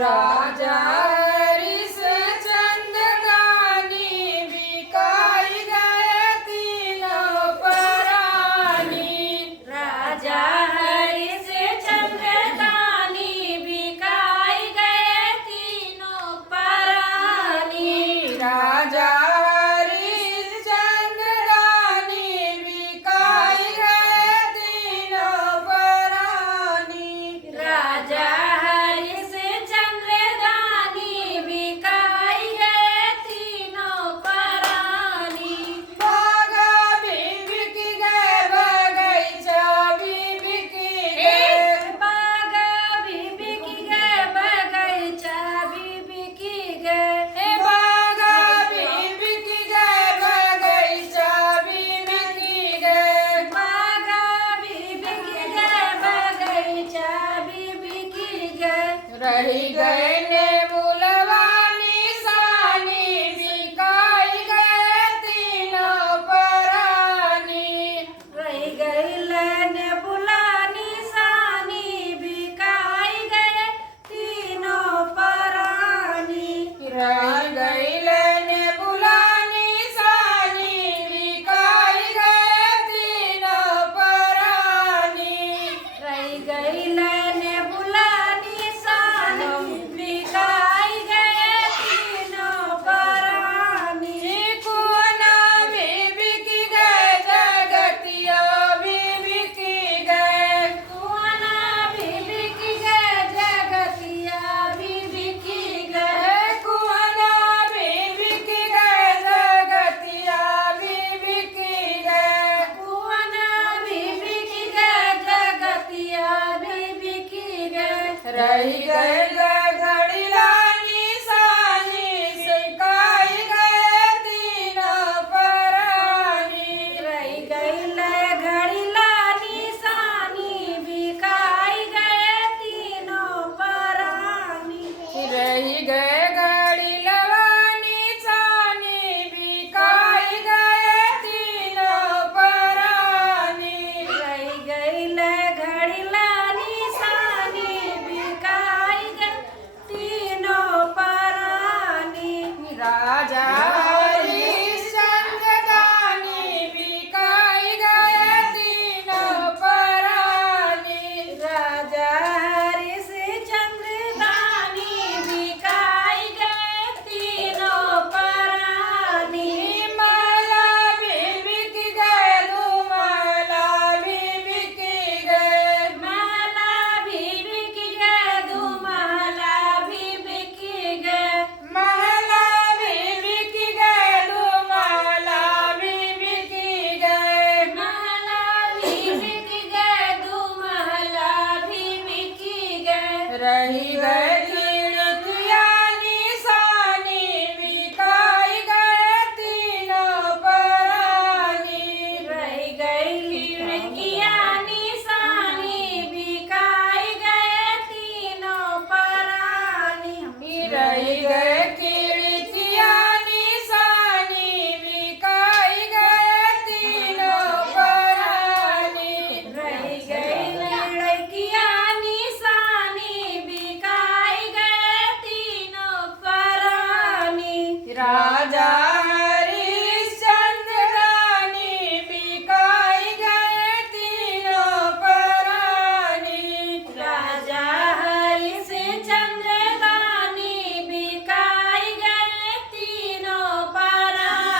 राजा हरिश्चंद्र गानी बिकाई गए तीनों परानी। राजा हरिश्चंद्र गानी बिकाई गए तीनों परानी। राजा हरिश्चंद्र गानी बिकाई गए तीनों परानी। राजा हरिश्चंद्र गानी बिकाई गए तीनों परानी। बागा भी बिक गए बगीचा भी बिक गए। बागा भी बिक गए बगीचा भी बिक गए। बागा भी बिक गए बगीचा भी बिक गए। बागा भी बिक गए बगीचा भी बिक गए। रही गए ने बुलवानी सानी बिकाई गए तीनों परानी। रह गई लेने बुलानी सानी बिकाई गए तीनों परानी। रही गई लेने बुलानी सानी बिकाई गए तीनों परानी। रह गई लेने बुलानी सानी बिकाई गए तीनों परानी। कुआना भी बिक गए जगतिया भी बिक गए। कुआना भी बिक गए जगतिया भी बिक गए। कुआना भी बिक गए जगतिया भी बिक गए। कुआना भी बिक गए जगतिया भी बिक गए। रही गए घड़ी लानी सानी सिकाई गए तीनों परानी। रह गई घड़ी लानी सानी बिकाई गए तीनों परानी। रही गए घड़ी लवानी सानी बिकाई गए तीनों परानी। रह गई घड़ी लानी सानी बिकाई गए तीनों परानी। राजा हरिश्चंद्र गानी बिकाई गए तीनों परानी। राजा हरिश्चंद्र गानी बिकाई गए तीनों परानी। माला भी बिक गए दुमाला भी बिक गए। माला भी बिक गए दुमाला भी बिक गए। महला भी बिक गए दुमाला भी बिक गए। माला भी बिक गए दुमाला भी बिक गए। रही गए